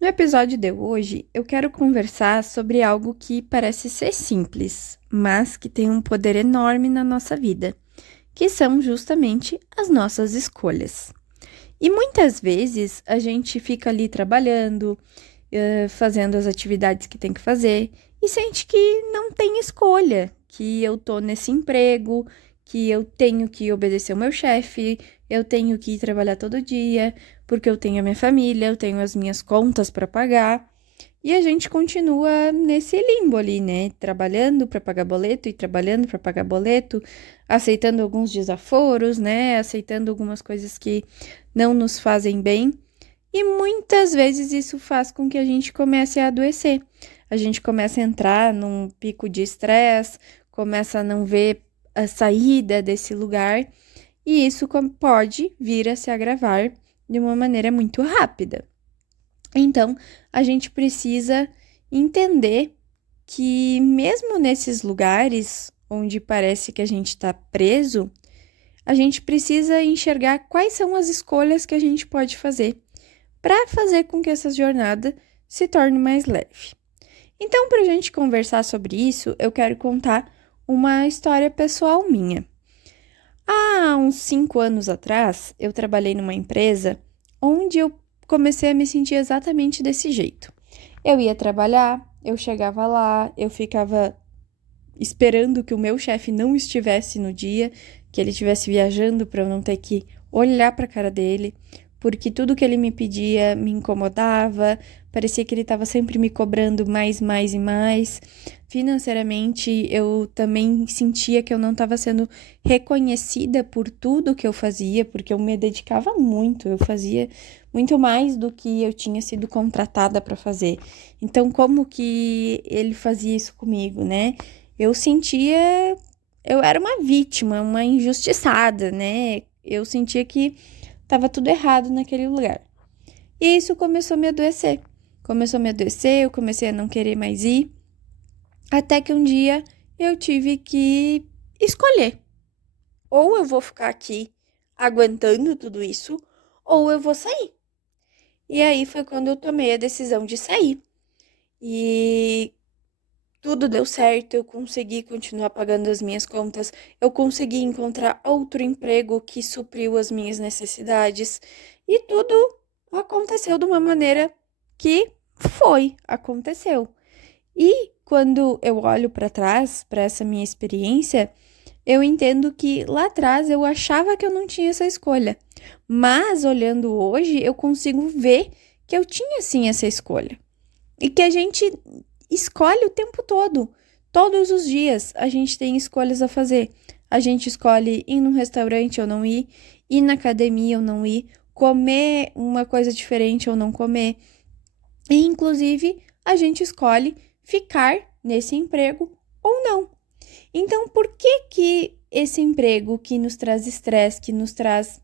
No episódio de hoje, eu quero conversar sobre algo que parece ser simples, mas que tem um poder enorme na nossa vida, que são justamente as nossas escolhas. E muitas vezes a gente fica ali trabalhando, fazendo as atividades que tem que fazer e sente que não tem escolha, que eu tô nesse emprego, que eu tenho que obedecer o meu chefe, eu tenho que ir trabalhar todo dia, porque eu tenho a minha família, eu tenho as minhas contas para pagar. E a gente continua nesse limbo ali, né? Trabalhando para pagar boleto e trabalhando para pagar boleto, aceitando alguns desaforos, né? Aceitando algumas coisas que não nos fazem bem. E muitas vezes isso faz com que a gente comece a adoecer. A gente começa a entrar num pico de estresse, começa a não ver a saída desse lugar, e isso pode vir a se agravar de uma maneira muito rápida. Então, a gente precisa entender que, mesmo nesses lugares onde parece que a gente está preso, a gente precisa enxergar quais são as escolhas que a gente pode fazer para fazer com que essa jornada se torne mais leve. Então, para a gente conversar sobre isso, eu quero contar uma história pessoal minha. Há uns 5 anos atrás, eu trabalhei numa empresa onde eu comecei a me sentir exatamente desse jeito. Eu ia trabalhar, eu chegava lá, eu ficava esperando que o meu chefe não estivesse no dia, que ele estivesse viajando para eu não ter que olhar para a cara dele, porque tudo que ele me pedia me incomodava, parecia que ele estava sempre me cobrando mais, mais e mais. Financeiramente, eu também sentia que eu não estava sendo reconhecida por tudo que eu fazia, porque eu me dedicava muito, eu fazia muito mais do que eu tinha sido contratada para fazer. Então, como que ele fazia isso comigo, né? Eu sentia, eu era uma vítima, uma injustiçada, né? Eu sentia que estava tudo errado naquele lugar. E isso começou a me adoecer. Começou a me adoecer, eu comecei a não querer mais ir, até que um dia eu tive que escolher. Ou eu vou ficar aqui aguentando tudo isso, ou eu vou sair. E aí foi quando eu tomei a decisão de sair. E tudo deu certo, eu consegui continuar pagando as minhas contas, eu consegui encontrar outro emprego que supriu as minhas necessidades e tudo aconteceu de uma maneira que aconteceu. E quando eu olho para trás, para essa minha experiência, eu entendo que lá atrás eu achava que eu não tinha essa escolha, mas olhando hoje, eu consigo ver que eu tinha sim essa escolha. E que a gente escolhe o tempo todo. Todos os dias a gente tem escolhas a fazer. A gente escolhe ir num restaurante ou não ir na academia ou não ir, comer uma coisa diferente ou não comer. E, inclusive, a gente escolhe ficar nesse emprego ou não. Então, por que que esse emprego que nos traz estresse, que nos traz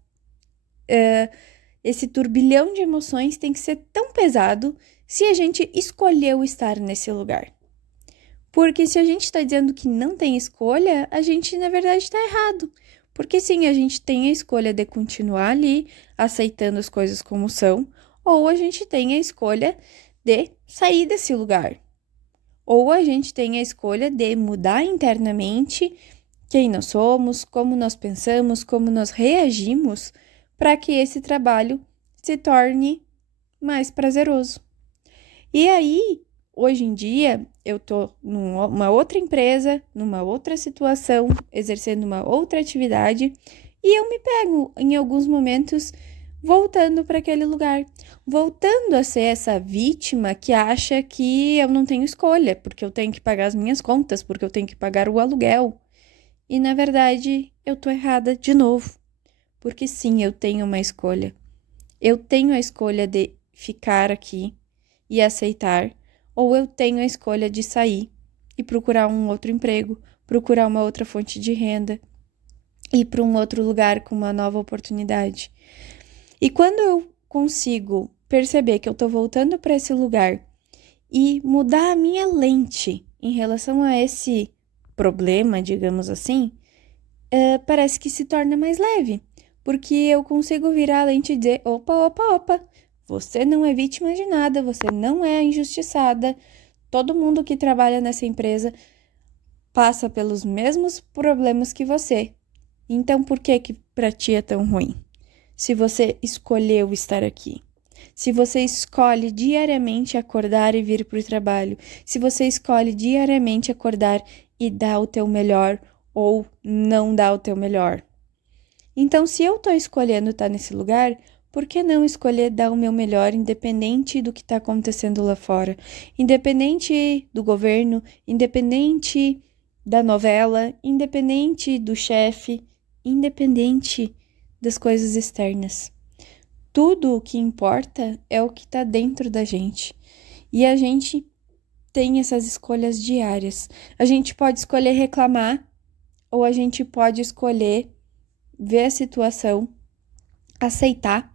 esse turbilhão de emoções tem que ser tão pesado se a gente escolheu estar nesse lugar? Porque se a gente está dizendo que não tem escolha, a gente na verdade está errado. Porque sim, a gente tem a escolha de continuar ali, aceitando as coisas como são, ou a gente tem a escolha de sair desse lugar. Ou a gente tem a escolha de mudar internamente quem nós somos, como nós pensamos, como nós reagimos, para que esse trabalho se torne mais prazeroso. E aí, hoje em dia, eu tô numa outra empresa, numa outra situação, exercendo uma outra atividade, e eu me pego em alguns momentos voltando para aquele lugar, voltando a ser essa vítima que acha que eu não tenho escolha, porque eu tenho que pagar as minhas contas, porque eu tenho que pagar o aluguel. E na verdade, eu tô errada de novo, porque sim, eu tenho uma escolha. Eu tenho a escolha de ficar aqui e aceitar, ou eu tenho a escolha de sair e procurar um outro emprego, procurar uma outra fonte de renda, ir para um outro lugar com uma nova oportunidade. E quando eu consigo perceber que eu tô voltando para esse lugar e mudar a minha lente em relação a esse problema, digamos assim, parece que se torna mais leve, porque eu consigo virar a lente e dizer: opa, opa, opa, Você não é vítima de nada, você não é injustiçada. Todo mundo que trabalha nessa empresa passa pelos mesmos problemas que você. Então, por que para ti é tão ruim? Se você escolheu estar aqui. Se você escolhe diariamente acordar e vir para o trabalho. Se você escolhe diariamente acordar e dar o teu melhor ou não dar o teu melhor. Então, se eu estou escolhendo estar nesse lugar, por que não escolher dar o meu melhor, independente do que está acontecendo lá fora? Independente do governo, independente da novela, independente do chefe, independente das coisas externas. Tudo o que importa é o que está dentro da gente. E a gente tem essas escolhas diárias. A gente pode escolher reclamar ou a gente pode escolher ver a situação, aceitar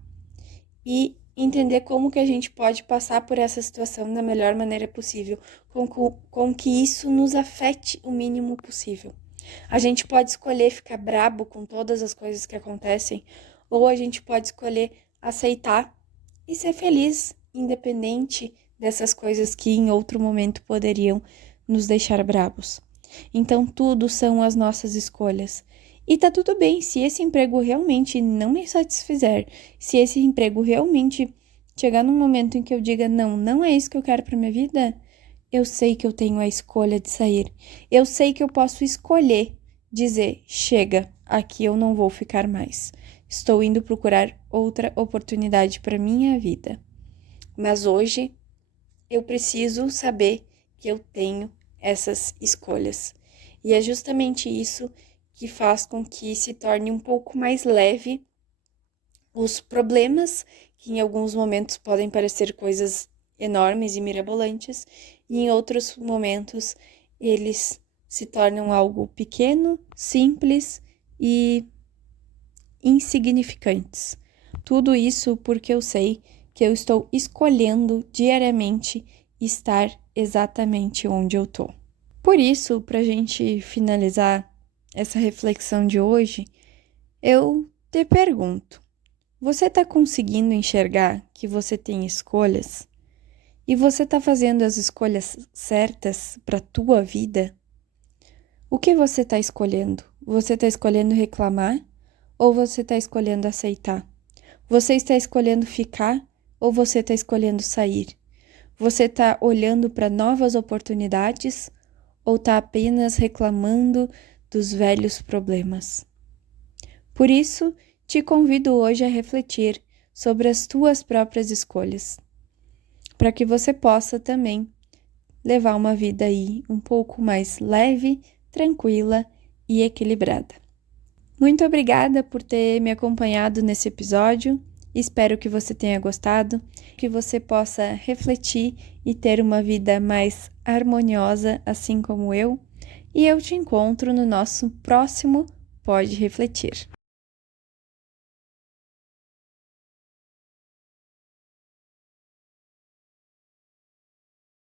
e entender como que a gente pode passar por essa situação da melhor maneira possível, com que isso nos afete o mínimo possível. A gente pode escolher ficar brabo com todas as coisas que acontecem, ou a gente pode escolher aceitar e ser feliz, independente dessas coisas que em outro momento poderiam nos deixar brabos. Então, tudo são as nossas escolhas. E tá tudo bem se esse emprego realmente não me satisfizer, se esse emprego realmente chegar num momento em que eu diga, não é isso que eu quero pra minha vida, eu sei que eu tenho a escolha de sair. Eu sei que eu posso escolher dizer, chega, aqui eu não vou ficar mais. Estou indo procurar outra oportunidade para minha vida. Mas hoje eu preciso saber que eu tenho essas escolhas. E é justamente isso que faz com que se torne um pouco mais leve os problemas, que em alguns momentos podem parecer coisas enormes e mirabolantes, e em outros momentos eles se tornam algo pequeno, simples e insignificantes. Tudo isso porque eu sei que eu estou escolhendo diariamente estar exatamente onde eu tô. Por isso, para a gente finalizar essa reflexão de hoje, eu te pergunto: você está conseguindo enxergar que você tem escolhas? E você está fazendo as escolhas certas para a tua vida? O que você está escolhendo? Você está escolhendo reclamar ou você está escolhendo aceitar? Você está escolhendo ficar ou você está escolhendo sair? Você está olhando para novas oportunidades ou está apenas reclamando dos velhos problemas? Por isso, te convido hoje a refletir sobre as tuas próprias escolhas, para que você possa também levar uma vida aí um pouco mais leve, tranquila e equilibrada. Muito obrigada por ter me acompanhado nesse episódio. Espero que você tenha gostado, que você possa refletir e ter uma vida mais harmoniosa, assim como eu. E eu te encontro no nosso próximo Pode Refletir.